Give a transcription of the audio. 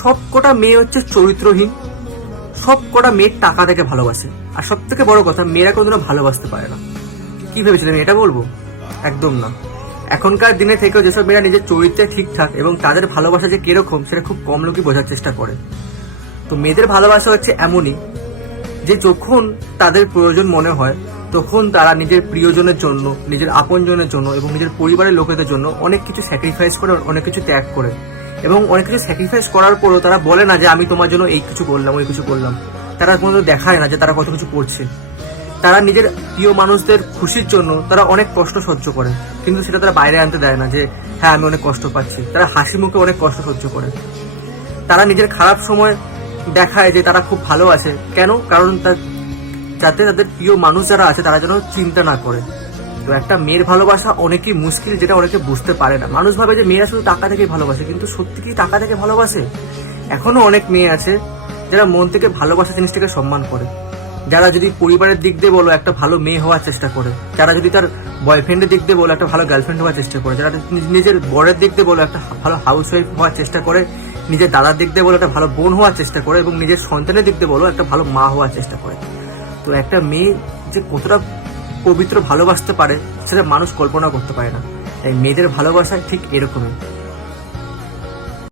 সব কটা মেয়ে হচ্ছে চরিত্রহীন, সব কটা মেয়ে টাকা থেকে ভালোবাসে। আর সব থেকে বড় কথা, মেয়েরা কোনোদিনও ভালোবাসতে পারে না। কি ভেবেছিলেন এটা বলবো? একদম না। এখনকার দিনে থেকেও যেসব মেয়েরা নিজের চরিত্রে ঠিকঠাক এবং তাদের ভালোবাসা যে কিরকম সেটা খুব কম লোকই বোঝার চেষ্টা করে। তো মেয়েদের ভালোবাসা হচ্ছে এমনই যে যখন তাদের প্রয়োজন মনে হয় তখন তারা নিজের প্রিয়জনের জন্য, নিজের আপনজনের জন্য এবং নিজের পরিবারের লোকেদের জন্য অনেক কিছু স্যাক্রিফাইস করে, অনেক কিছু ত্যাগ করে। এবং অনেক কিছু স্যাক্রিফাইস করার পরও তারা বলে না যে আমি তোমার জন্য এই কিছু করলাম, ওই কিছু করলাম। তারা কোনো দেখায় না যে তারা কত কিছু করছে। তারা নিজের প্রিয় মানুষদের খুশির জন্য তারা অনেক কষ্ট সহ্য করে, কিন্তু সেটা তারা বাইরে আনতে দেয় না যে হ্যাঁ আমি অনেক কষ্ট পাচ্ছি। তারা হাসি মুখে অনেক কষ্ট সহ্য করে। তারা নিজের খারাপ সময় দেখায় যে তারা খুব ভালো আছে। কেন? কারণ যাতে তাদের প্রিয় মানুষ যারা আছে তারা যেন চিন্তা না করে। তো একটা মেয়ের ভালোবাসা অনেকই মুশকিল, যেটা অনেকে বুঝতে পারে না। মানুষ ভাবে যে মেয়েরা শুধু টাকা থেকে ভালোবাসে, কিন্তু সত্যি কি টাকা থেকে ভালোবাসে? এখনো অনেক মেয়ে আছে যারা মন থেকে ভালোবাসা জিনিসটাকে সম্মান করে, যারা যদি পরিবারের দিক দিয়ে বলো একটা ভালো মেয়ে হওয়ার চেষ্টা করে, যারা যদি তার বয়ফ্রেন্ডের দিক দিয়ে বলো একটা ভালো গার্লফ্রেন্ড হওয়ার চেষ্টা করে, যারা নিজের বরের দিক দিয়ে বলো একটা ভালো হাউস ওয়াইফ হওয়ার চেষ্টা করে, নিজের দাদার দিক দিয়ে বলো একটা ভালো বোন হওয়ার চেষ্টা করে, এবং নিজের সন্তানের দিক দিয়ে বলো একটা ভালো মা হওয়ার চেষ্টা করে। তো একটা মেয়ে যে কতটা পবিত্র ভালোবাসতে পারে সেটা মানুষ কল্পনা করতে পারে না। তাই মেয়েদের ভালোবাসা ঠিক এরকমই।